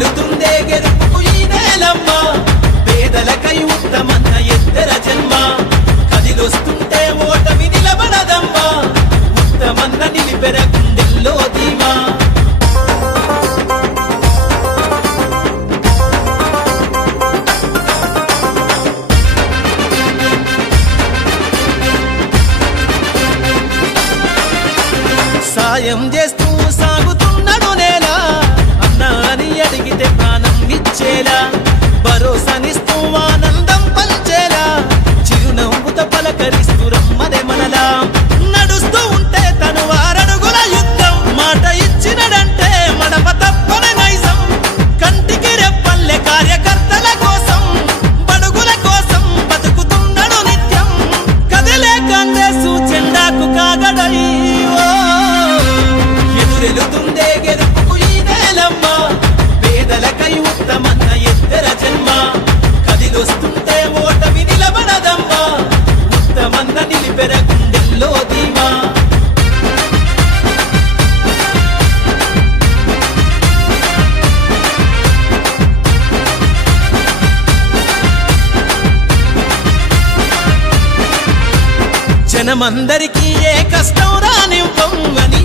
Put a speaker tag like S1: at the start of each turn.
S1: వెళుతుందే గెలుపు ఈ నేలమ్మ. పేదలకై ఉత్తమన్న ఎద్దర జన్మ. కదిలొస్తుంటే ఓటమి నిలబడదమ్మ. ఉత్తమన్న నిలిపెర గుండెల్లో ధీమా. సాయం చేస్తే మనమందరికీ ఏ కష్టం రానివ్వని